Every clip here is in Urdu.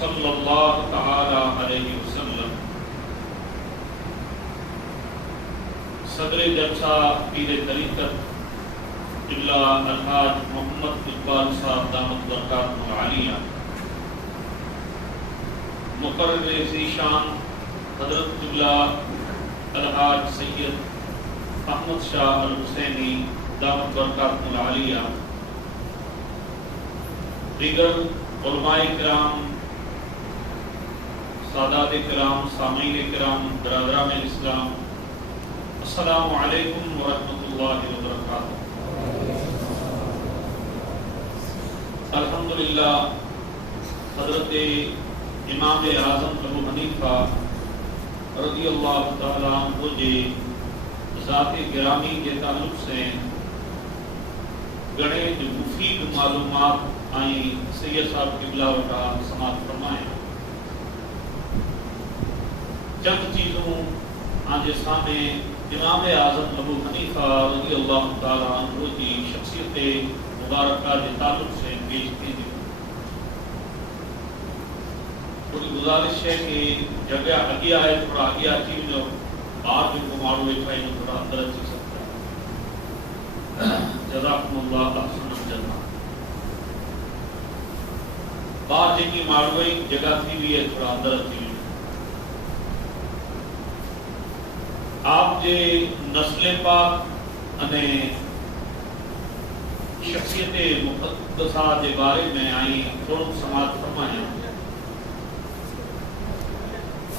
صلی اللہ تعالی علیہ وسلم صدر جلسہ پیر طریقت قبلہ الحاج محمد اقبال صاحب دامت برکاتہ العالیہ، مقرر ذیشان حضرت قبلہ الحاج سید احمد شاہ الحسینی دامت برکاتہ العالیہ، دیگر علماء کرام، سادات کرام، سامعین کرام، برادران اسلام، السلام علیکم ورحمۃ اللہ وبرکاتہ۔ الحمدللہ حضرت امام اعظم ابو حنیفہ رضی اللہ تعالیٰ عنہ کے ذات گرامی کے تعلق سے گھنے مفید معلومات آئیں سید صاحب قبلہ وٹا سماعت فرمائیں۔ چند چیزوں آج سامنے امام اعظم ابو حنیفہ رضی اللہ تعالیٰ عنہ کی شخصیت مبارکہ کے تعلق سے پیش کی دی۔ تھوڑی گزارش ہے کہ جگہ اگیا ہے، تھوڑا اگیا چیز جو باہر جو کو مارو بیٹھا ہے تھوڑا اندر اچھی سکتا ہے۔ جزاکم اللہ احسن الجزا۔ باہر جن کی ماروئی جگہ تھی بھی ہے تھوڑا اندر اچھی ہوئی۔ آپ جے نسل پاک انے شخصیت مقدسہ کے بارے میں آئی تھوڑا سماعت فرمائیں۔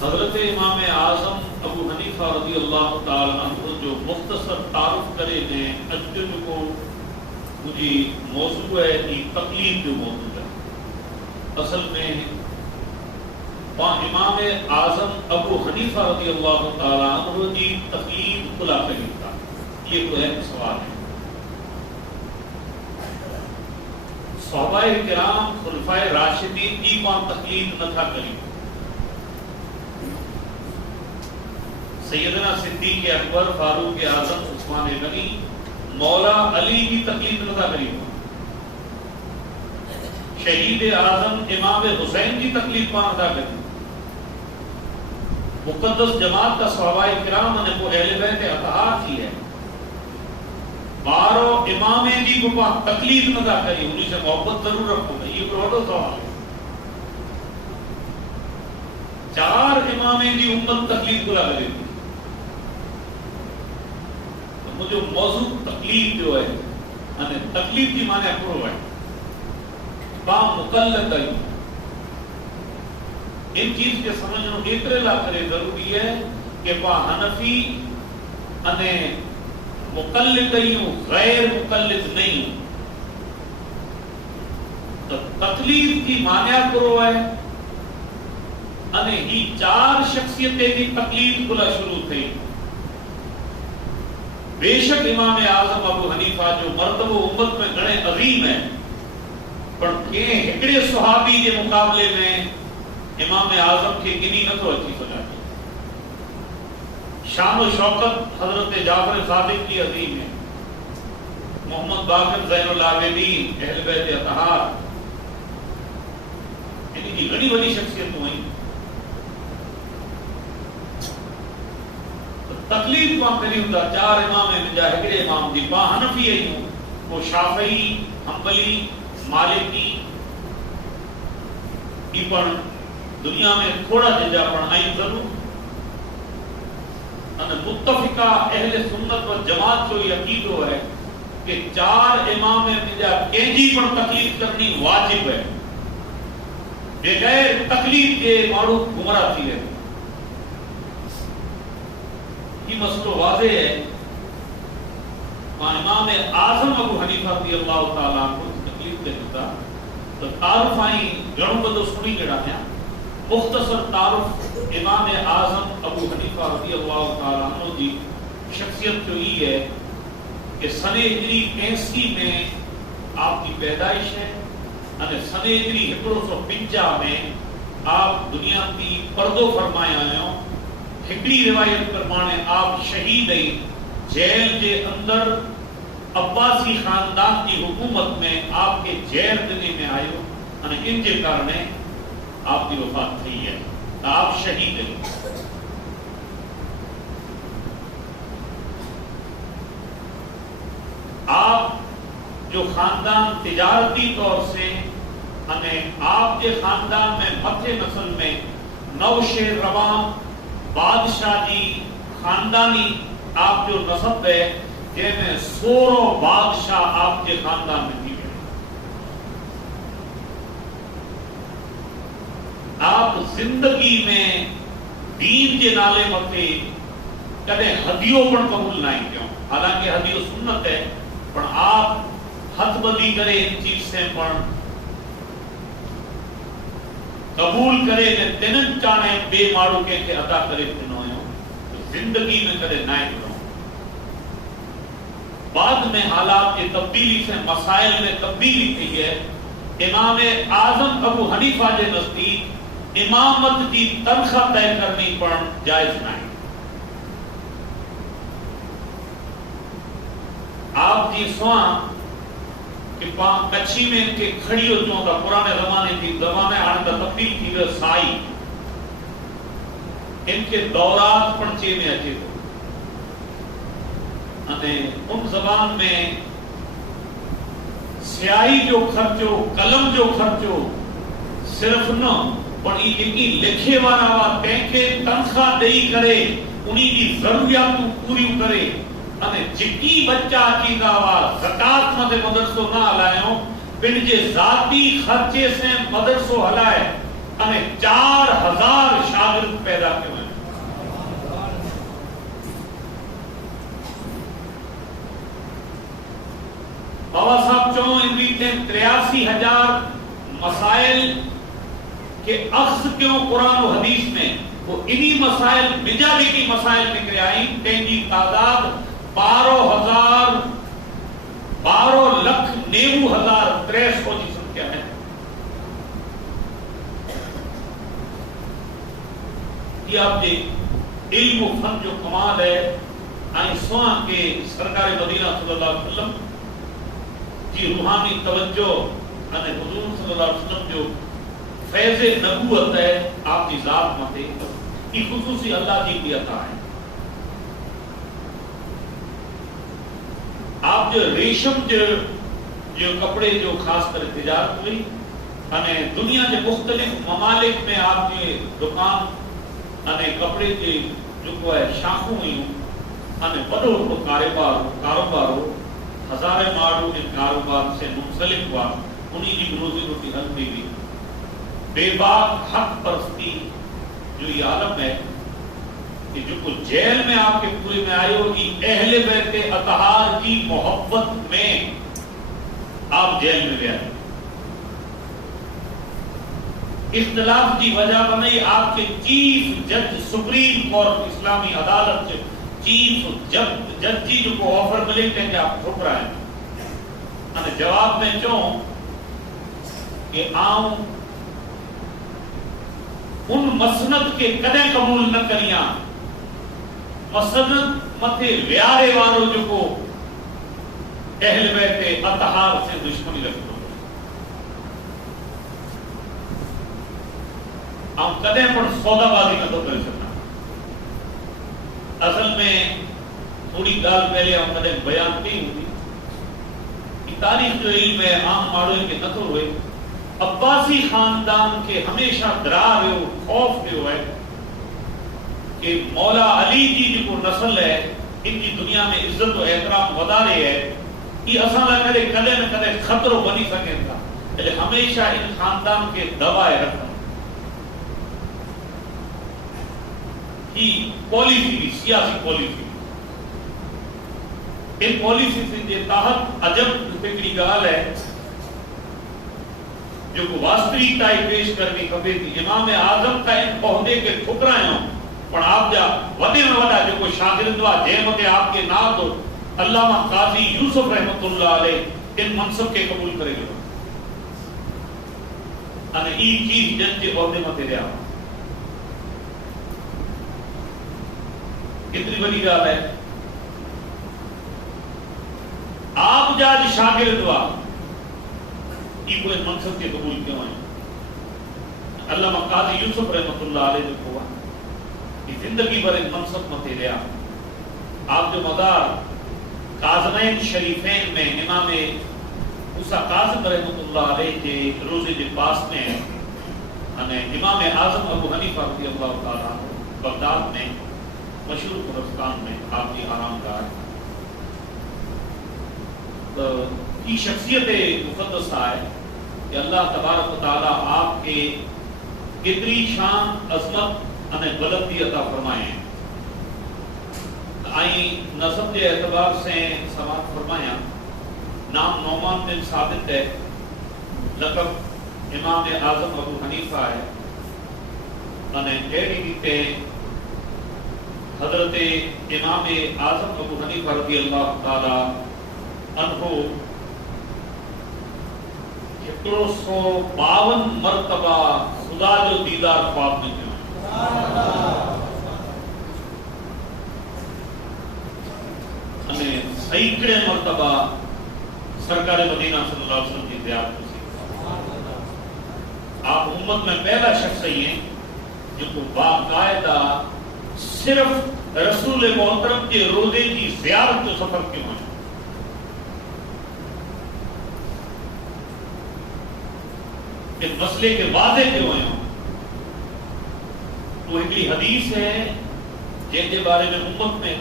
حضرت امام اعظم ابو حنیفہ رضی اللہ تعالی عنہ جو مختصر تعارف کرے نے اجل کو مجھے موضوع ہے کہ تقلید جو موضوع ہے اصل میں امام اعظم ابو حنیفہ رضی اللہ تعالی عنہ کی تقلید کلا کری تھا، یہ تو ہے سوال ہے۔ صحابہ کرام خلفائے راشدین کی کون تقلید نہ تھا کری، سیدنا صدیق اکبر، فاروق اعظم، عثمان غنی، مولا علی کی تقلید نہ تھا کری، شہید اعظم امام حسین کی تقلید پان تھا کری، مقدس جماعت کا صحابہ کرام نے کو اہل بیت اطہار کی ہے، بارو امام جی کو تقلید نہ تھا کری، انہیں سے محبت ضرور رکھو گے، یہ بڑا سوال ہے۔ چار امام جی امت تقلید کو لگے تھی، جو موضوع تقلید جو ہے تقلید کی معنی اپرو ہے با مقلد ہے، ان چیز کے سمجھنا ایترے لا کرے ضروری ہے کہ با حنفی انے مقلد ہوں غیر مقلد نہیں، تو تقلید کی معنی اپرو ہے انے ہی چار شخصیتیں کی تقلید کلا شروع تھی۔ بے شک امام اعظم ابو حنیفہ جو مرتبہ امت میں گھنے عظیم ہے، پر کہ ہکڑے صحابی کے مقابلے میں امام اعظم کے گنی نہ تو اچھی سجاتی۔ شان و شوکت حضرت جعفر صادق کی عظیم ہے، محمد باقر زین العابدین اہل بیت اطہار، یعنی کی گھنی بڑی شخصیت ہوئی۔ تقلید کو کری ہوتا چار امام میں جاہگرے امام دی با حنفی ہے ہوں وہ شافعی، حنبلی، مالکی کی پر دنیا میں تھوڑا جنجا پر آئی ضرور متفقہ اہل سنت و جماعت جو یہ عقیدہ ہے کہ چار امام میں جا کینجی پر تقلید کرنی واجب ہے، بغیر تقلید کے معروف گمراہ تھی ہے۔ یہ مسئلہ واضح ہے، امام اعظم ابو حنیفہ رضی اللہ تعالیٰ کو تقلید دے دیتا تو تعارف آئیں گھروں بدو سنی گڑا ہے۔ مختصر تعارف امام اعظم ابو حنیفہ رضی اللہ تعالیٰ عنہ کی شخصیت جو یہ ہے کہ سن ہجری 81 میں آپ کی پیدائش ہے، سن ہجری 150 میں آپ دنیا کی پردو فرمائے آئے ہوں۔ ہکڑی روایت پرمانے آپ شہید ہیں جیل کے اندر عباسی خاندان کی حکومت میں آپ کے جیل دینے میں آئے ہو، ان کے کارنے آپ کی وفات تھی ہے، آپ شہید ہیں. آپ جو خاندان تجارتی طور سے آپ کے خاندان میں متھے نسل میں نوشیر رواں بادشاہ جی خاندانی آپ جو نسب ہے جن میں سوروں بادشاہ آپ کے خاندان میں تھی. آپ زندگی میں دین کے نالے متے کدے ہدیوں پر قبول نہیں کیوں، حالانکہ ہدیوں سنت ہے، پر آپ ہتھ بدی کرے ان چیز سے پر قبول کرے کہ تینن چانے بے مارو کے عطا کرے تنویوں زندگی میں کدے نہ کرو. بعد میں حالات کی تبدیلی سے مسائل میں تبدیلی تھی ہے. امام اعظم ابو حنیفہ کے نزدیک امامت کی تنخواہ طے کرنی پر جائز نہیں. آپ جی سواں کہ کچھی میں ان کے کھڑی ہو چون تھا پرانے زمانے کی زمانے آنے کا تبدیل تھی گئے سائی ان کے دورات پنچے میں اچھے تھے. ان زبان میں سیاہی جو خرچو قلم جو خرچو صرف نہ پر یہ لکھے والا تینکے تنخواہ دئی کرے انہی کی ضروریات پوری کرے جکی بچہ کی گاوا زکات مدے مدرسو نہ ہلائیں پھر جے ذاتی خرچے سے مدرسو ہلائے 4000 شاگرد پیدا کیوں ہیں. بابا صاحب چون انگریتے 83,000 مسائل کہ اخذ کیوں قرآن و حدیث میں وہ انہی مسائل مجابی کی مسائل نکلے آئیں تینجی تعداد 12,90,300 کی سنکھیا ہے. یہ آپ کے علم و فن جو کمال ہے آئیں سواں کے سرکار مدینہ صلی اللہ علیہ وسلم کی روحانی توجہ حضور صلی اللہ علیہ وسلم جو فیض نبوت ہے آپ کی ذات متے یہ خصوصی اللہ کی بھی عطا ہے. آپ جو ریشم جو کپڑے جو خاص کر تجارت ہوئی دنیا کے مختلف ممالک میں آپ کے دکان کپڑے کے جو ہے شاخوں ہوئی بڑو کو کاروبار ہو ہزارے مارو ان کاروبار سے منسلک ہوا انہی کی روزی روٹی حل بھی ہوئی. بے باک حق پرستی جو یہ عالم ہے کہ جو کچھ جیل میں آپ کے پورے میں آئے ہوگی اہل بیت اطہار کی محبت میں آپ جیل میں گئے. اختلاف کی وجہ بنائی آپ کے چیف جج سپریم کورٹ اسلامی عدالت چیف جج جو کو آفر ملے کہ آپ ٹھکرا ہیں جواب میں چوں کہ آؤں ان مسند کے کدے قبول نہ کریاں مسند متے ویارے وارو جو کو اہل بیت اطہار سے دشمنی رکھتے ہم کدے پر سودا بازی نہ تو کر سکتا. اصل میں تھوڑی گال پہلے ہم کدے بیان نہیں ہوئی تاریخ جو علم ہے عام ماڑوئے کے نہ تو ہوئے. عباسی خاندان کے ہمیشہ درار ہو خوف دیو ہے کہ مولا علی کی جو نسل ہے ان کی دنیا میں عزت و احترام ودارے ہے یہ اصلا کرے کدے نہ کدے خطرو بنی سکیں تھا لیکن ہمیشہ ان خاندان کے دوائے رکھنا کی پالیسی بھی سیاسی پالیسی ان پالیسی سے تحت عجب فکری گال ہے جو کو واستویکتا پیش کرنی کبھی تھی. امام اعظم کا ان عہدے کے ٹھکرائیں ہوں پر آپ جا وڈے میں وڈا جو کو شاگرد ہوا جہمت آپ کے نام تو علامہ قاضی یوسف رحمت اللہ علیہ ان منصب کے قبول کرے گا ای چیز جج کے عہدے میں رہا کتنی بڑی گال ہے. آپ جا شاگرد ہوا کوئی منصب کے قبول کیوں ہیں علامہ قاضی یوسف رحمۃ اللہ علیہ جو ہوا کہ زندگی بھر منصب متے لیا آپ جو مدار کاظمین شریفین میں امام موسیٰ کاظم رحمۃ اللہ علیہ کے روزے کے پاس میں امام اعظم ابو حنیفہ رضی اللہ تعالیٰ بغداد میں مشہور قبرستان میں آپ کی آرام گاہ کی شخصیت مقدسہ ہے کہ اللہ تبارک و تعالیٰ آپ کے کتنی شان عظمت اور بلندی عطا فرمائے ہیں. آئی نسب کے اعتبار سے سماعت فرمایا نام نعمان بن ثابت ہے, لقب امام اعظم ابو حنیفہ ہے અને એ રીતે حضرت امام اعظم ابو حنیفہ رضی اللہ تعالی عنہ 152 مرتبہ خدا جو دیدار خواب میں کیوں سینکڑے مرتبہ سرکار مدینہ صلی اللہ علیہ وسلم کی زیارت ہوئی. آپ امت میں پہلا شخص ہی ہیں جو کو باقاعدہ صرف رسول محترم کے روزے کی زیارت جو سفر کیوں ہے. اس مسئلے کے واضح کیوں ہیں تو ایک حدیث ہے جن کے بارے میں امت میں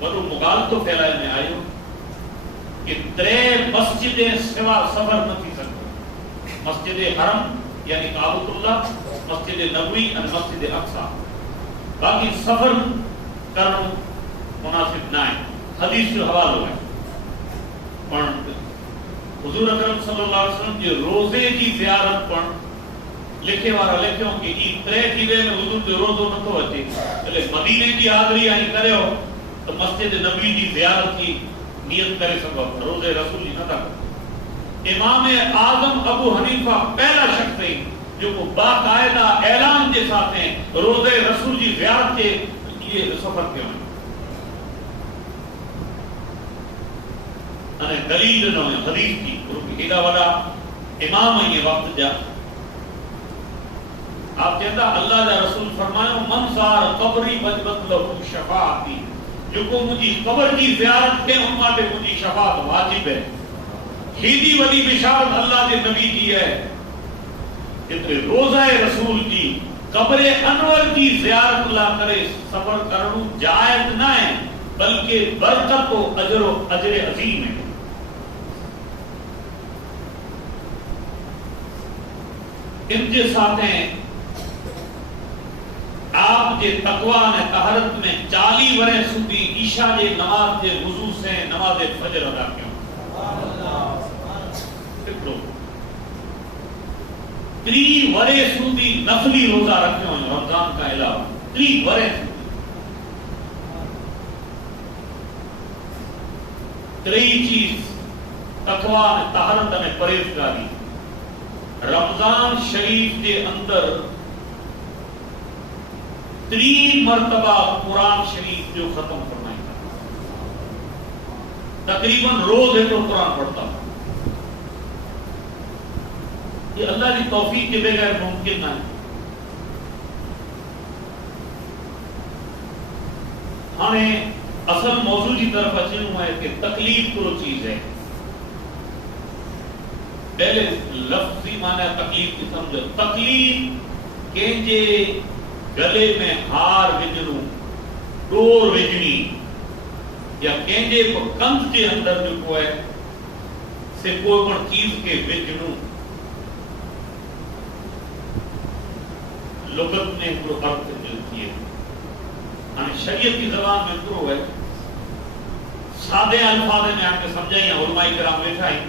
بڑو مغالطو پھیلائے میں آئیو کہ 3 مسجدیں سوا سفر نہ تھی سکتے, مسجد حرم یعنی کعبۃ اللہ, مسجد نبوی اور مسجد اقصی, باقی سفر کرنا مناسب نہ ہے. حدیث جو حوالو ہے پر حضور اکرم صلی اللہ علیہ وسلم کے روزے کی زیارت پر لکھے وارا لکھوں کہ یہ 3 چیزیں میں حضور کے روزوں نہ تو اچھے چلے مدینے کی حاضری آئی کرے ہو تو مسجد نبی کی زیارت کی نیت کرے سکو, روزے رسول جی نہ تھا. امام اعظم ابو حنیفہ پہلا شخص ہے جو کو باقاعدہ اعلان کے ساتھ ہیں روزے رسول جی زیارت کے لیے سفر کیوں ہیں. دلیل نہ ہے حدیث کی ایڈا وڈا امام ہے یہ وقت جا آپ کہتا اللہ کا رسول فرمایا من زار قبری وجبت لہو شفاعتی, جو کو مجھے قبر کی زیارت کے ان ماتے مجھے شفاعت واجب ہے. ہیدی ولی بشارت اللہ کے نبی کی ہے کہ روزہ رسول کی قبر انور کی زیارت اللہ کرے سفر کرنو جائز نہ ہے بلکہ برکت و اجر عظیم ہے. ان کے ساتھ ہیں آپ کے تقوی نے طہارت میں 40 برس سودی عشاء کے نماز کے وضو سے نماز فجر ادا کیوں. 30 برس سودی نفلی روزہ رکھے ہیں رمضان کا علاوہ 30 برس. 3 چیز تقوی نے طہارت میں پرہیزگاری. رمضان شریف کے اندر 3 مرتبہ قرآن شریف جو ختم فرمائے تقریباً روز ہے تو قرآن پڑھتا ہوں. یہ اللہ کی توفیق کے بغیر ممکن نہ ہے. ہمیں اصل موضوع کی طرف اچھے ہوا ہے کہ تکلیف کو چیز ہے. پہلے لفظی معنی تکلیف کی سمجھو. تکلیف کینجے گلے میں ہار وجنو ڈور وجنی یا کینجے کو کنز کے اندر جو کوئی سے کوئی پر چیز کے وجنو لغت میں جو ارتھ ملتی ہے. شریعت کی زبان میں شروع ہے سادے الفاظ میں آپ کے سمجھائیں علماء کرام بیٹھا ہے.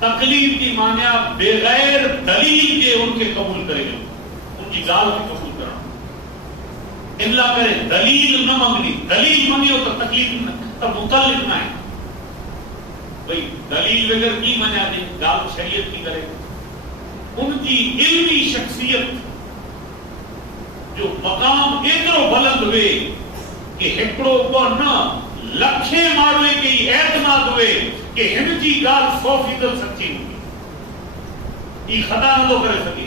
تکلیف کی معنی بغیر دلیل کے ان کے قبول کرے گا, ان کی گال کی قبول کرنا. اللہ کرے دلیل نہ منگنی, دلیل منگی ہو تو تکلیف تب متعلق نہ ہے. بھئی دلیل بغیر کی معنی آتی گال شریعت کی کرے. ان کی علمی شخصیت جو مقام اتنا بلند ہوئے کہ ہکڑوں کو نہ لکھے ماروے کی اعتماد ہوئے کہ ہن جی گال 100% سچی ہوگی. یہ خطا نہ تو کرے سکے.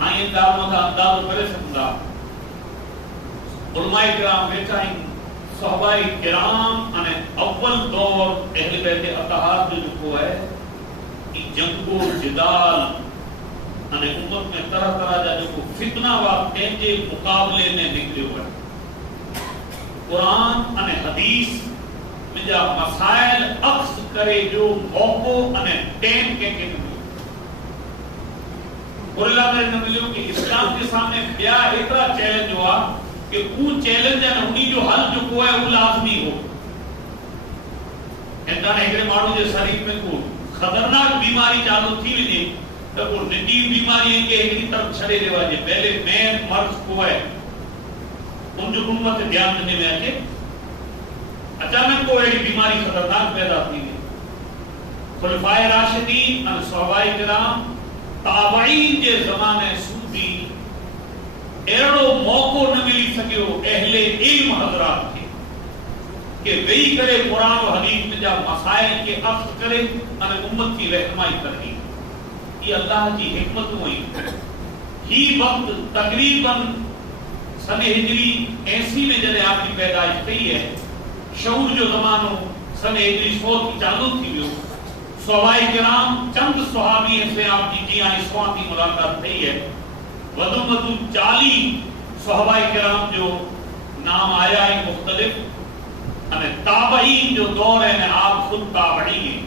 آئیں داروں کا انداز کرے سکتا علماء کرام بیٹھا ہیں صحابہ کرام انے اول دور اہل بیت اطہار جو کو ہے کہ جنگ و جدال انے امت میں طرح طرح جا جو فتنہ واقع کے مقابلے میں نکلے ہوئے قرآن انے حدیث میں جا مسائل عکس کرے جو موقع انے ٹیم کے اور اللہ نے ملیو کہ اسلام کے سامنے بیا اتنا چیلنج ہوا کہ وہ چیلنج ہے انہی جو حل جو کو ہے وہ لازمی ہو انتان ایکڑے مارو جو شریف میں کو خطرناک بیماری چالو تھی بھی نہیں تو وہ نجی بیماری ہے کہ ایک طرف چھڑے دے واجے پہلے مین مرض کو ہے ان جو امت دھیان دینے میں آتے اچانک کو ایک بیماری خطرناک پیدا تھی خلفائے راشدین اور صحابہ کرام تابعین کے زمانے سودی ایڑو موقع نہ ملی سکیو اہل علم حضرات کے کہ وہی کرے قرآن و حدیث میں جا مسائل کے عکس کرے اور امت کی رہنمائی کرنی یہ اللہ کی حکمت ہوئی ہی وقت تقریباً سن ہجری 80 میں جنہیں آپ کی پیدائش کی ہے شعور جو زمانوں سن ہجری 100 کی چالو تھی ہو صحابہ کرام چند صحابی سے آپ کی جیاں اسوان کی ملاقات تھی ہے ودو 40 صحابہ کرام جو نام آیا ہے مختلف اور تابعین جو دور ہے آپ خود تابعین ہیں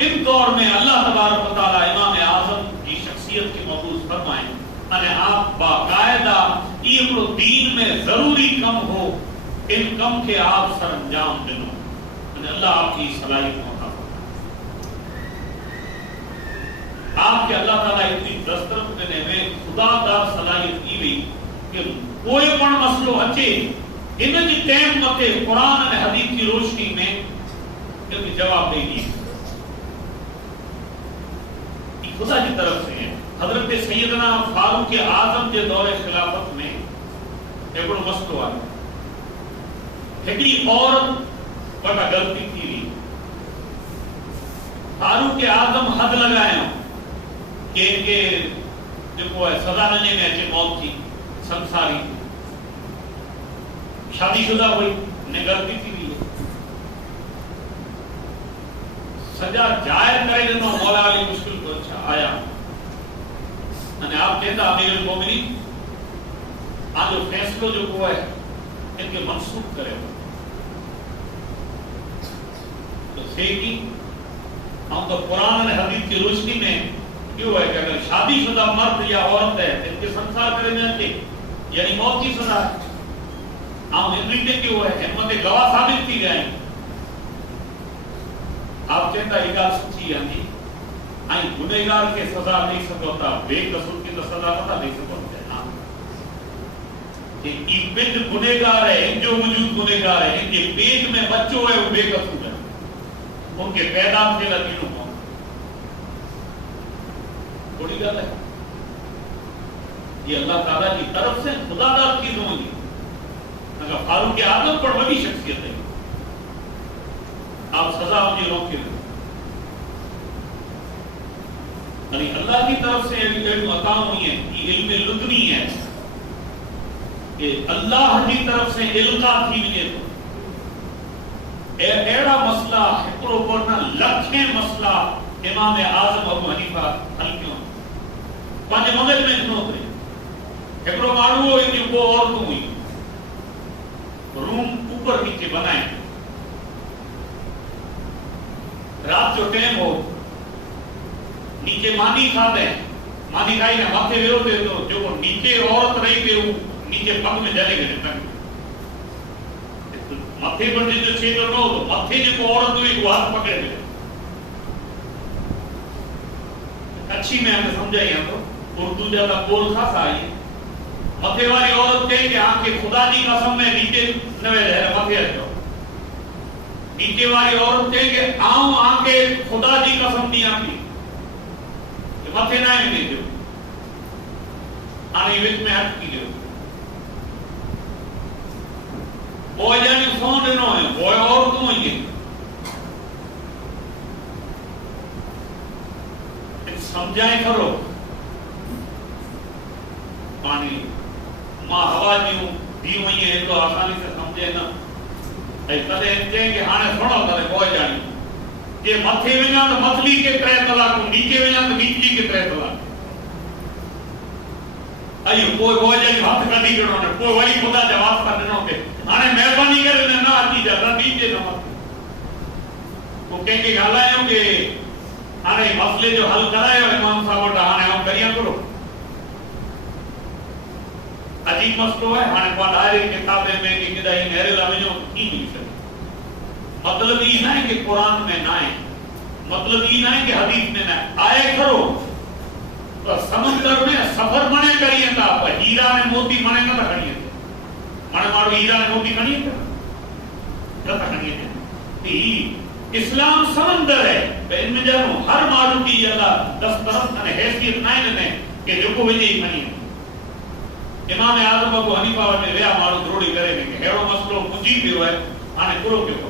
ان دور میں اللہ تبارک و تعالی امام اعظم کی شخصیت کی محفوظ فرمائیں اور آپ باقاعدہ یہ دین میں ضروری کم ہو ان کم کے آپ سر انجام دنو اللہ آپ کی صلاحیت ہوتا آپ کے اللہ تعالیٰ اتنی دسترس دینے میں خدا دار صلاحیت کی ہوئی کہ کوئی پڑ مسئلہ اچھے ان کی ٹائم متے قرآن اور حدیث کی روشنی میں ان کی جواب نہیں دی خدا کی طرف سے ہے حضرت سیدنا فاروق اعظم کے دور خلافت میں ایک بڑا مسئلہ آیا ایکڑی عورت بڑا غلطی تھی لی فاروق اعظم حد لگائے ہوں کہ ان کے جو ہے سزا ننے میں اچھے موت تھی سنساری شادی شدہ ہوئی انہیں غلطی تھی لی سجا جائر کرے جنہوں مولا علی مشکل کو اچھا آیا آپ کہتا امیر المومنین آج جو فیصلو جو کو ہے ان کے منسوخ کرے ہو تو سیکی ہم تو قرآن اور حدیث کی روشنی میں کیوں ہے کہ اگر شادی شدہ مرد یا عورت ہے ان کے سنسار کرے جاتے یعنی موت کی سزا ہے ہم ہندی کیوں ہے ہمت گواہ ثابت کی جائیں آپ کہتا یہ گال سچی ہے آئی گنہگار کے سزا نہیں سکتا بے قصور کی تو سزا پتہ نہیں سکتا کہ یہ پنڈ گنہگار ہے ان جو موجود گنہگار ہے ان کے پیٹ میں بچوں ہے وہ بے قصور ہے ان کے پیدا سے لگینوں ہوں بڑی گل ہے یہ اللہ تعالیٰ کی طرف سے خدا دار چیز ہوں گی اگر فاروق اعظم پر بڑی شخصیت ہے آپ سزا مجھے روکے دیں یعنی اللہ کی طرف سے علم عطا ہوئی ہے یہ علم لدنی ہے کہ اللہ کی طرف سے علقہ تھی مجھے تو ایڑا مسئلہ ہکڑو پڑھنا لکھیں مسئلہ امام اعظم ابو حنیفہ حل کیوں پانچ مغل میں جنہوں کرے ہکڑو مارو ہوئی کہ وہ عورتوں ہوئی روم اوپر نیچے بنائیں رات جو ٹیم ہو نیچے مانی کھا دیں مانی کھائی نہ ماتھے ویرو دے تو جو نیچے عورت رہی پہ وہ نیچے پگ میں جلے گئے تک ماتھے پر جو چھیدر نہ ہو تو ماتھے جو عورت ہوئی وہ ہاتھ پکڑے گئے اچھی میں ہمیں سمجھائی ہیں تو اردو جاتا بول خاص آئی ماتھے والی عورت کہیں کہ آپ کے خدا کی قسم میں نیچے نوے رہے ماتھے آ جاؤ نیچے والی عورت کہیں کہ آؤں آنکے خدا کی قسم نہیں آتی کہ ماتھے نہ ہی نہیں دو آنی وچ میں ہٹ کی دو وہ جانی سون دنوں ہیں وہ عورتوں ہیں سمجھائیں کرو ہانی ماں ہوا جیوں بھی ہوئی ہیں تو آسانی سے سمجھے نا کدے کہیں کہ ہانے سنو کدے کوئی جانی کہ متھے وینا تو متلی کے 3 طلاق نیچے وینا تو نیچلی کے 3 طلاق ایو کوئی جانی ہاتھ کڈی کرو نے کوئی ولی خدا جواب کر دینا کہ ہانے مہربانی کرے نہ آتی جاتا نیچے نہ مت وہ کہیں کہ گالا کہ ہانے مسئلے جو حل کرائے امام صاحب وٹا ہانے ہم کریاں کرو عجیب مسئلہ ہے ہانے کو دائرے کتابیں میں کہ کدائی میرے لاوے جو کی مل سکے مطلب یہ نہ ہے کہ قرآن میں نہ ہے مطلب یہ نہ ہے کہ حدیث میں نہ ہے آئے کرو تو سمندر میں سفر منے کریے تھا ہیرا نے موتی منے نہ کھڑیے تھے منے مارو ہیرا نے موتی کھڑیے تھا نہ کھڑیے تھے اسلام سمندر ہے ان میں جانو ہر معلوم کی جگہ دسترس نے حیثیت نہ لنے کہ جو کو وجہ ہی کھڑیے امام اعظم ابو حنیفہ وٹے ویا مارو دروڑی کرے نے کہ ہیڑو مسئلو مجیب بھی ہوئے آنے کرو کیوں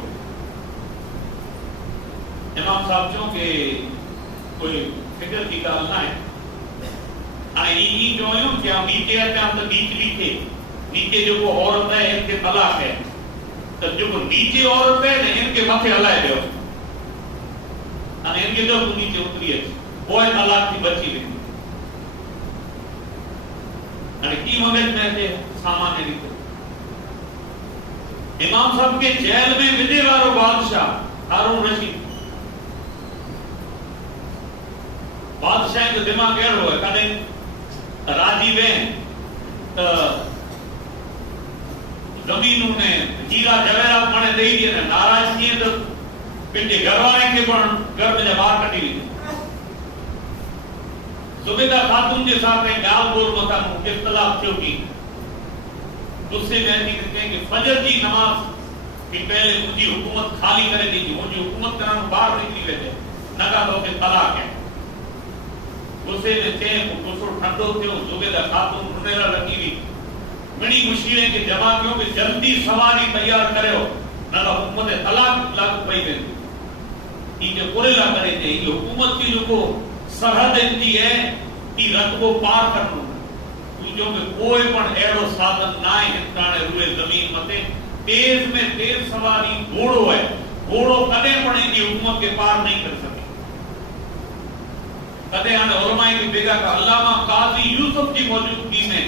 امام صاحب چوں کہ کوئی فکر کی گال نہ ہے آئی جو ہے کہ ہم نیچے آتے ہیں تو نیچ لیتے نیچے جو کو عورت ہے ان کے طلاق ہے تو جو کو نیچے عورت ہے ان کے ماتھے ہلائے دے ان کے جو نیچے اتری ہے وہ طلاق کی بچی نہیں کی مگج میں تھے سامان نہیں امام صاحب کے جیل میں ودے وارو بادشاہ ہارون رشید بادشاہ کا دماغ گیر ہوئے کدے راجی بین زمینوں نے ہیرا جویرات منے دے دیے نے ناراض کیے تو پنڈے گھروارے کے گھر میں باہر کٹی ہوئی زبیدہ خاتون کے ساتھ ایک گال بول مکان اختلاف کیوں کی دوسرے میں کہتے ہیں کہ فجر کی نماز کی پہلے ان کی حکومت خالی کرے گی ان کی حکومت کرانا باہر نکلی لیتے نگا تو کہ طلاق ہے دوسرے میں تھے دوسروں ٹھنڈو تھے زبیدہ خاتون رنیرہ لگی ہوئی بڑی مشکلیں کہ جمع کیوں کہ جلدی سواری تیار کرے ہو نگا حکومت طلاق لاگو پئی دیں یہ جو پورے لا کرے تھے یہ حکومت کی جو کو سرحد انتی ہے کہ رت کو پار کرنو جو کہ کوئی پن ایڑو سادن نائے ہندکانے روئے زمین متے تیز میں تیز سواری گھوڑو ہے گھوڑو کدے پڑے کی حکومت کے پار نہیں کر سکے کدے آنے علماء کی بیگا کا علامہ قاضی یوسف کی موجودگی میں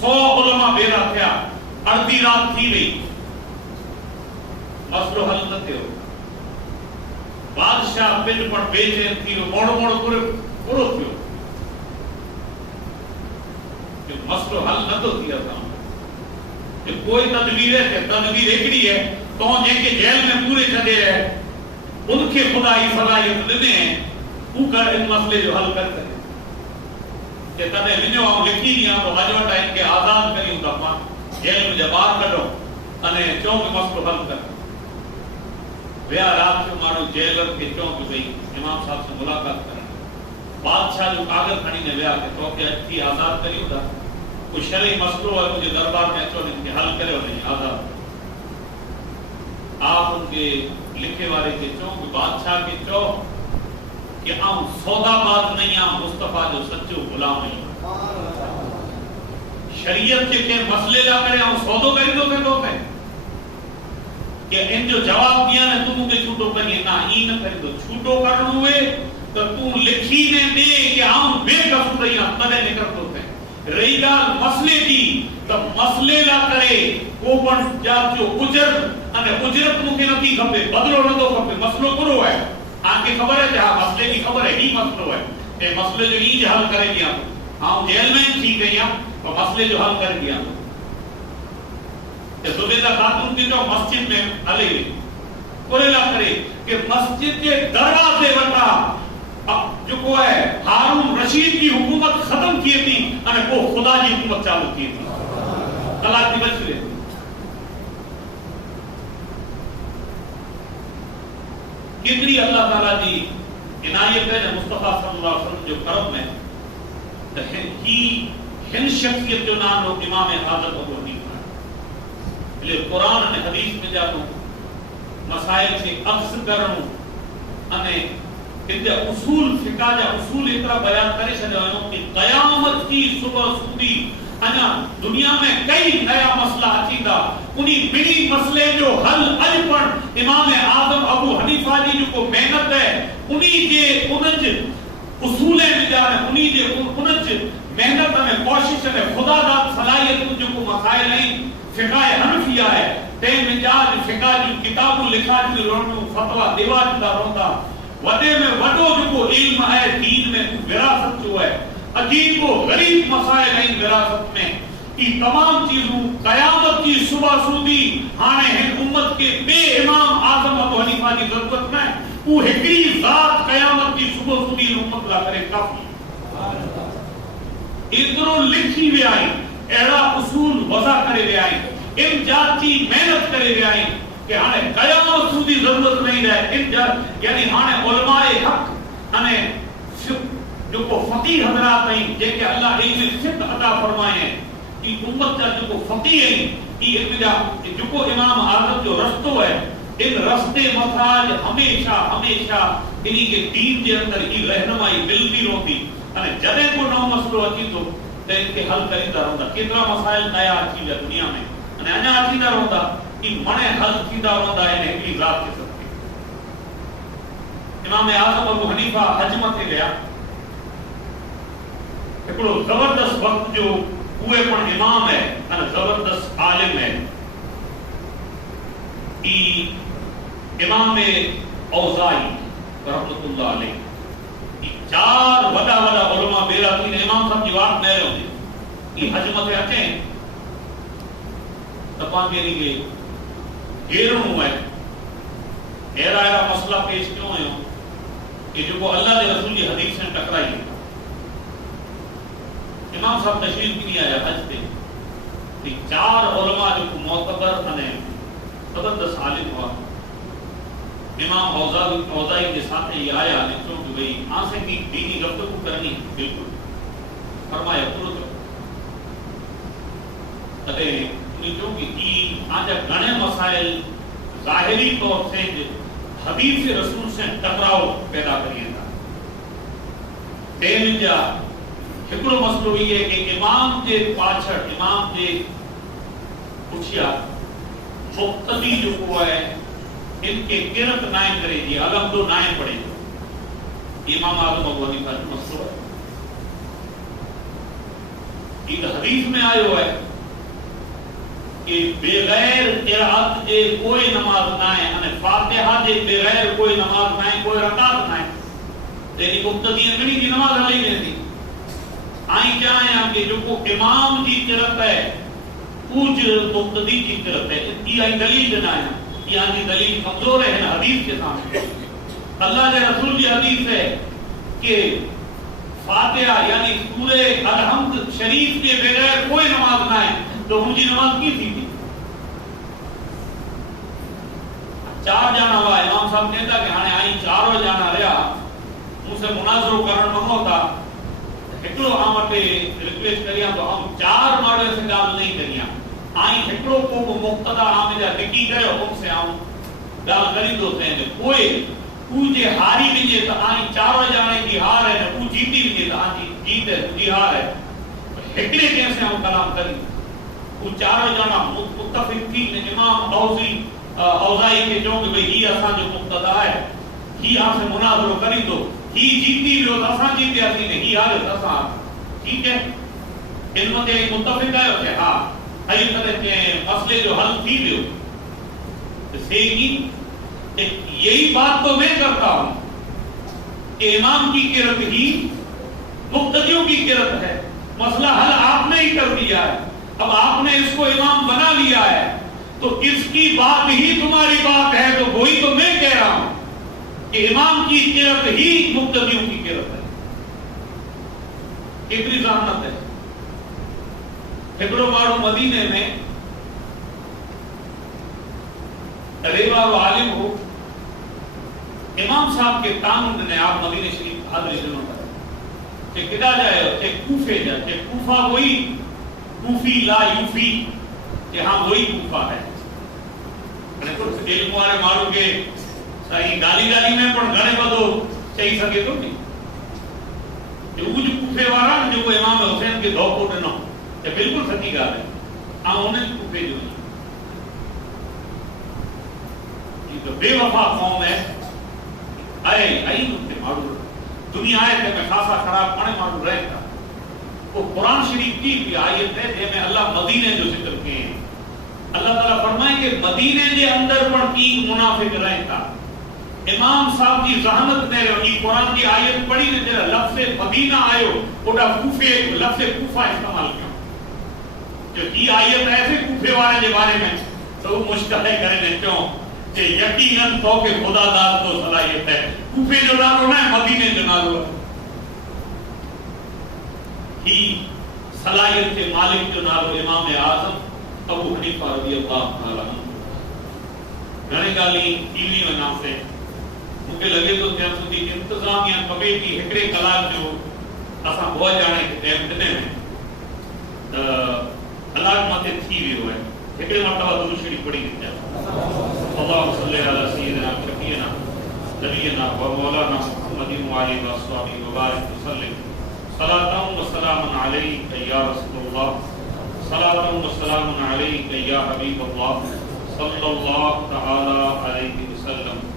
100 علماء بیرا تھیا اردی رات تھی گئی مسئلہ حل نہ تھے بادشاہ پل پر بیچے تھی موڑ موڑ پورو تھیو کہ مسئلہ حل نہ تو دیا تھا کہ کوئی تدبیر ہے کہ تدبیر ایکڑی ہے تو جن کے جیل میں پورے چلے رہے ان کے خدای صلاحیت دینے ہیں وہ کر ان مسئلے جو حل کر کرے کہ تدے ونجو ہم لکھی دیا تو حجوہ ٹائم کے آزاد کری ہوں دفعہ جیل میں جبار کرو انہیں چونکہ مسئلہ حل کر ویا رات سے مارو جیلر کے چونک گئی امام صاحب سے ملاقات کریں بادشاہ جو کاغذ کھڑی نے ویا کہ تو کہ اچھی آزاد کری ہوتا کوئی شرعی مسئلہ ہے مجھے دربار میں اچھو نہیں حل کرے ہو نہیں آزاد آپ ان کے لکھے والے کے چونک بادشاہ کے چونک کہ ہم سودا بات نہیں ہم مصطفیٰ جو سچو غلام نہیں شریعت کے مسئلے لا کرے ہم سودوں کری دو ہیں کہ ان جو جواب دیا نے تم کے چھوٹو کریے نہ ہی نہ کری دو چھوٹو کرن ہوئے تو تم لکھی نے دے کہ ہم بے قصور رہی ہم تلے نکل دو ہیں رہی گال مسئلے دی تو مسئلے لا کرے وہ پن جاب جو اجرت مکے نتی کھپے بدلو نہ دو کھپے مسئلو کرو ہے آپ کی خبر ہے جہاں مسئلے کی خبر ہے ہی مسئلو ہے کہ مسئلے جو ہی حل کرے گیا ہم جیل میں تھی گئی ہم اور مسئلے جو حل کر گیا کہ زبیدہ خاتون کی جو مسجد میں علی ہوئی کوریلا کرے کہ مسجد کے دروازے وٹا جو کو ہے ہارون رشید کی حکومت ختم کی تھی اور وہ خدا کی حکومت چالو کی تھی طلاق کی بچ رہے کتنی اللہ تعالیٰ جی عنایت ہے مصطفیٰ صلی اللہ علیہ وسلم جو کرم میں ہن شخصیت جو نام ہو امام حضرت ابو حنیفہ ہے قرآن نے حدیث میں جانو مسائل سے عکس کرنو انے کہ اصول فقہ جا اصول اتنا بیان کرے چھڑیو کہ قیامت کی صبح سودی انا دنیا میں کئی نیا مسئلہ اچیدا انہی بڑی مسئلے جو حل اجپن امام اعظم ابو حنیفہ جی جو کو محنت ہے انہی جے انج اصولیں مجانے انہی جے انج محنت میں کوشش ہے خدا داد صلاحیت جو کو مسائل ہیں فقہ حنفیہ ہے تے مجاج فقہ جو کتاب لکھا جو رونو فتوہ دیوا جو روندا وڈے میں وڈو جو کو علم ہے دین میں وراثت جو ہے عجیب و غریب مسائل ہیں وراثت میں یہ تمام چیزوں قیامت کی صبح سودی ہانے ہیں امت کے بے امام اعظم ابو حنیفہ کی ضرورت میں وہ ہکری ذات قیامت کی صبح سودی امت لا کرے کافی اتنو لکھی بھی آئی ایڑا اصول وضع کرے بھی آئی ان جات کی محنت کرے بھی آئی کہ ہانے قیامت سودی ضرورت نہیں رہے ان جات یعنی ہانے علماء حق ہانے جو کو فقیہ حضرات ہیں جے کہ اللہ علم فقہ عطا فرمائے ہیں کہ امت کا جو کو فقیہ ہیں یہ ابتدا جو کو امام اعظم جو رستو ہے ان رستے مفراج ہمیشہ ہمیشہ انہی کے دین کے اندر ہی رہنمائی ملتی رہتی یعنی جدے کو نو مسئلہ اچھی تو ان کے حل کریتا رہتا کتنا مسائل نیا اچھی ہے دنیا میں یعنی انیا اچھی نہ رہتا کہ منے حل کیتا رہتا ہے ایک ذات کے سب امام اعظم ابو حنیفہ حج میں گیا ایکڑو زبردست وقت جو ہوئے پر امام ہے زبردست عالم ہے امام اوزائی رحمت اللہ علیہ چار وڈا وڈا علماء بیرا تین امام صاحب کی وقت میرے ہوتے یہ حجمت اچھیں تپان میری گئے گیروں ہوئے ایرا ایرا مسئلہ پیش کیوں ہے کہ جو کو اللہ دے رسول کی حدیث سے ٹکرائی ہے امام صاحب تشریف بھی نہیں آیا حج پہ چار علماء جو معتبر انے زبردست عالم ہوا امام اوزائی کے ساتھ یہ آیا لکھوں کہ بھئی آنسے کی دینی گفتگو کرنی بالکل فرمایا پورو کرو تلے لکھوں کہ آجا گھنے مسائل ظاہری طور سے حدیث رسول سے ٹکراؤ پیدا کریے تھا تین جا ہکڑو مسئلہ یہ ہے کہ امام کے پاچھڑ امام کے پوچھیا مقتدی جو کو ہے ان کے قرت نائن کرے جی علم دو نائن پڑے جی امام اعظم ابو حنیفہ جو مسئلہ ہے ایک حدیث میں آئے ہوئے کہ بغیر قرات جے کوئی نماز نہ ہے یعنی فاتحہ جے بغیر کوئی نماز نہ ہے کوئی رکعت نہ ہے تیری مقتدی انگنی کی نماز علی نہیں آئیں کیا ہے کہ جو کو امام کی قرت ہے پوچھ مقتدی کی قرت ہے یہ آئی دلیل دینا ہے یہ آئی دلیل کمزور ہے حدیث کے سامنے اللہ کے رسول کی حدیث ہے کہ فاتحہ یعنی سورہ الحمد شریف کے بغیر کوئی نماز نہ ہے تو مجھے نماز کی تھی چار جانا ہوا امام صاحب کہتا کہ ہانے آئیں چاروں جانا رہا مجھ سے مناظروں کرن منو تھا ہکڑو آمد ریکویسٹ کریا تو ہم چار مارے سے گال نہیں کریا آئیں ہکڑو کو مقتدہ آمد جا دکی گئے ہم سے آؤں گال کری دو سے کوئی پوچھے ہاری بھی جے تو آئیں چاروں جانے کی ہار ہے نہ پوچھ جیتی بھی جے تو آئیں جیت ہے جی ہار ہے ہکڑے کیسے ہم کلام کری وہ چاروں جانا متفق تھی امام اوزائی کے جو کہ بھئی ہی آسان جو مقتدہ ہے ہی آپ سے مناظروں کری دو ہی جیتی بھی ہو آسان جیتے آتی نہیں ہی آگے آسان ٹھیک ہے علم کے متفق ہے کہ ہاں ہی طرح کے مسئلے جو حل تھی بھی ہو یہی بات تو میں کرتا ہوں کہ امام کی قرت ہی مقتدیوں کی قرت ہے مسئلہ حل آپ نے ہی کر دیا ہے اب آپ نے اس کو امام بنا لیا ہے تو اس کی بات ہی تمہاری بات ہے تو وہی تو میں کہہ رہا ہوں کہ امام کی قرت ہی مقتدیوں کی قرت ہے کتنی ذہانت ہے ہکڑو مارو مدینے میں ریوا و عالم ہو امام صاحب کے قانون نے آپ مدینے شریف حاضر جنوں کرے کہ کدا جائے کہ کوفے جائے کہ کوفہ وہی کوفی لا یوفی کہ ہاں وہی کوفہ ہے علم والے مارو کے صحیح گالی گالی میں پر گھنے بدو چاہی سکے تو نہیں کہ وہ جو کوفے والا جو امام حسین کے دو کوٹ نہ تے بالکل سچی گل ہے انہیں کوفے جو یہ بے وفا قوم ہے آئے آئی تے مارو دنیا آئے تے میں خاصا خراب پانے مارو رہے تھا وہ قرآن شریف کی آیت ہے جے میں اللہ مدینے جو ذکر کے ہیں اللہ تعالیٰ فرمائے کہ مدینے دے اندر پر کی منافق رہے تھا امام صاحب کی ذہانت نے یہ قرآن کی آیت پڑھی نے جرا لفظ مدینہ آئے اوڈا کوفے لفظ کوفہ استعمال کیا جو یہ آیت ایسے کوفے والے کے بارے میں تو مشکلیں کرنے کیوں کہ یقیناً تو کہ خدا داد تو صلاحیت ہے کوفے جو نالو نہ ہے مدینے جو نالو ہے ہی صلاحیت کے مالک جو نالو امام اعظم ابو حنیفہ رضی اللہ تعالیٰ عنہ گھنے گالی ایونی و نام سے مجھے لگے تو کیا سنی انتظامیہ کمیٹی ہکڑے کلاک جو اساں ہوا جانے کے ٹائم دنے میں علاق ماتے تھی بھی ہوئے ہکڑے مرتبہ درود شریف پڑھی گئی اللہم صلی علی سیدنا شفیعنا نبینا و مولانا محمد و آلہ و صحبہ و بارک وسلم صلاۃ و سلام علیک یا رسول اللہ صلاۃ و سلام علیک یا حبیب اللہ صلی اللہ تعالی علیہ وسلم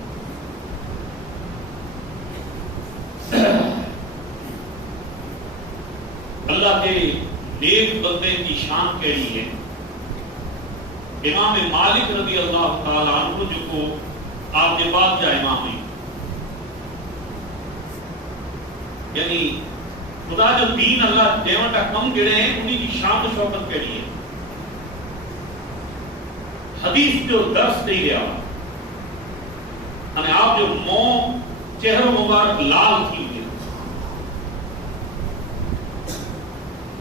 اللہ کے نیک بندے کی شان کیڑی ہے امام مالک رضی اللہ تعالی عنہ جو کو آپ کے بعد جا امام ہیں یعنی خدا جو دین اللہ دیوٹا کم گڑے ہیں انہی کی شان و شوکت کیڑی ہے حدیث جو درس دے گیا یعنی آپ جو منہ چہرہ مبارک لال تھی گیا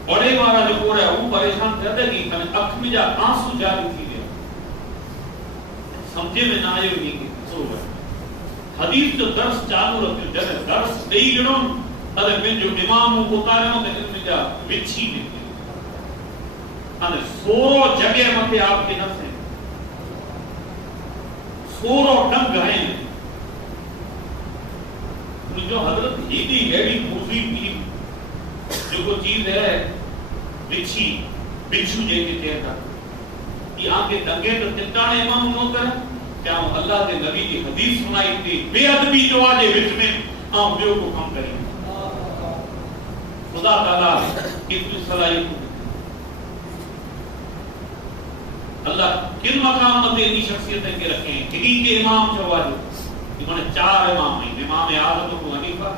بڑے مارا جو کو رہا ہے وہ پریشان کرتے گی کہ اکھ میں جا آنسو جاری تھی گیا سمجھے میں نہ آئے ہوئی کہ سو ہے حدیث جو درس چالو رکھتے جب درس دے گڑوں ادھے میں جو امام کو تارے ہوں تو میں جا وچھی میں یعنی سورو جگہ متے آپ کے نفس ہیں سورو ڈنگ ہیں جو حضرت ہیدی ہیڈی موزی پیر جو کو چیز ہے بچھی بچھو جے کے تیرہ یہ آنکہ دنگے تو تلتانے امام نو کر کیا اللہ کے نبی کی حدیث سنائی تھی بے ادبی جو آجے وچ میں آم بیو کو کم کریں خدا تعالیٰ کتنی صلاحیت اللہ کن مقام مدے انی شخصیتیں کے رکھیں کنی کے امام جواجو انہوں نے 4 امام ہیں امام اعظم ابو حنیفہ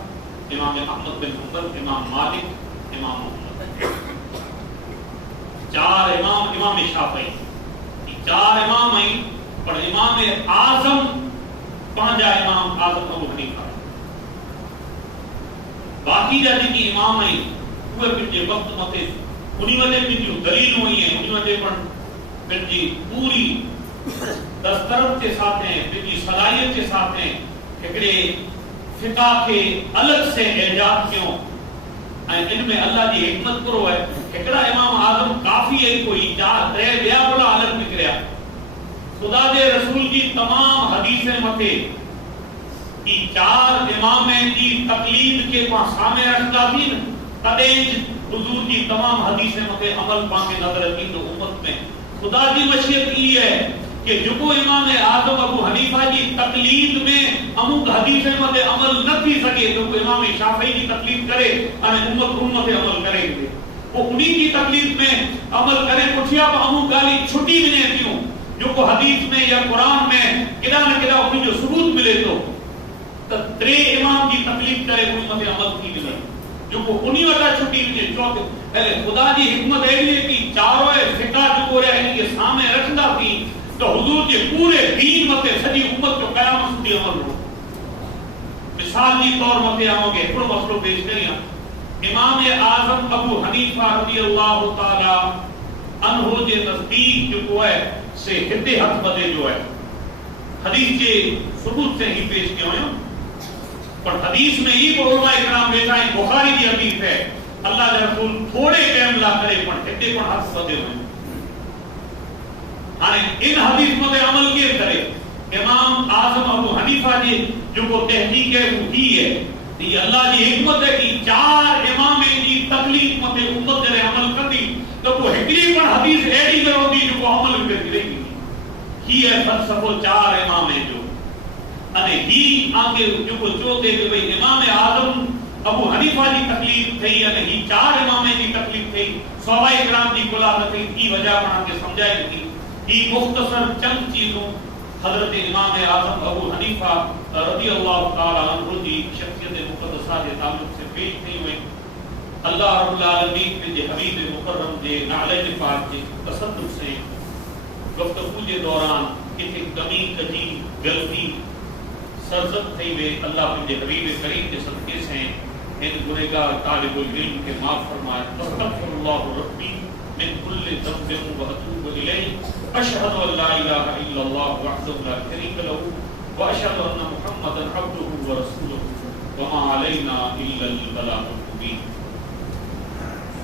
امام احمد بن حنبل امام مالک امام محمد 4 امام امام شافعی 4 امام ہیں پر امام اعظم 5 امام اعظم ابو حنیفہ باقی جاتے کی امام ہیں وہ پھر وقت متے انہی وجہ بھی جو دلیل ہوئی ہیں انہی وجہ پھر جی پوری دسترت کے ساتھ ہیں پھر جی صلاحیت کے ساتھ ہیں کہ فقہ کے الگ سے اعجاز کیوں ان میں اللہ کی حکمت کرو ہے کہڑا امام اعظم کافی ہے کوئی 4 3 بیا بولا الگ نکلیا خدا دے رسول کی تمام حدیثیں متے کی 4 امامیں کی تقلید کے سامنے رکھتا تھی تدیج حضور کی تمام حدیثیں متے عمل پاکے نظر رکھی تو امت میں خدا کی مشیت یہ ہے کہ جو کو امام اعظم ابو حنیفہ کی تقلید میں اموک حدیثیں متے عمل نہ تھی سکے تو امام شافعی کی تقلید کرے اور امت عمل کرے گے وہ انہی کی تقلید میں عمل کرے پوچھیا تو اموک گالی چھٹی بھی نہیں کیوں جو کو حدیث میں یا قرآن میں کدا نہ کدا انہی جو ثبوت ملے تو 3 امام کی تقلید کرے امت عمل کی ملے جو کو انہی وجہ چھٹی بھی چوک پہلے خدا کی حکمت ہے کہ 4 فقہ جو کو رہے ان کے سامنے رکھتا تھی تو حضور کے پورے دین متے سجی امت کو قیامت سدی عمل ہو مثال کی طور متے آؤ گے پھر مسئلہ پیش کریاں امام اعظم ابو حنیفہ رضی اللہ تعالی عنہ کے نزدیک جو کو ہے سے ہدے حق بدے جو ہے حدیث کے ثبوت سے ہی پیش کیا ہوئے پر حدیث میں ہی علماء اکرام بیٹھا ہے بخاری کی حدیث ہے اللہ کے رسول تھوڑے ٹائم لا کرے پر ہدے پر حق بدے ہوئے ان حدیث مدے عمل کے کرے امام اعظم ابو حنیفہ جی جو کو تحقیق ہے وہ ہی ہے یہ اللہ کی حکمت ہے کہ 4 امام جی تقلید مدے امت جرے عمل کردی تو وہ ہکری پر حدیث ایڈی کرو دی جو کو عمل کر گرے گی ہی ہے فلسفہ چار امام جو انے ہی آگے جو کو چوتے کہ بھئی امام اعظم ابو حنیفہ کی تکلیف تھی انے ہی چار امام کی تکلیف تھی صحابہ کرام کی کلا تکلیف کی وجہ بنا کے سمجھائے تھی یہ مختصر چند چیزوں حضرت امام اعظم ابو حنیفہ رضی اللہ تعالی عنہ کی شخصیت مقدسہ کے تعلق سے پیش نہیں ہوئے اللہ رب العالمین کے حبیب مکرم کے نعلین پاک کے تصدق سے گفتگو کے دوران کسی کمی کجی غلطی سرزد تھی ہوئے اللہ کے حبیب کریم کے صدقے سے ان گنہگار طالب العلم کے معاف فرمائے استغفر اللہ ربی من كل ذنب واتوب الیہ اشہد ان لا الہ الا اللہ وحدہ لا شریک لہ واشہد ان محمدا عبدہ ورسولہ وما علینا الا البلاغ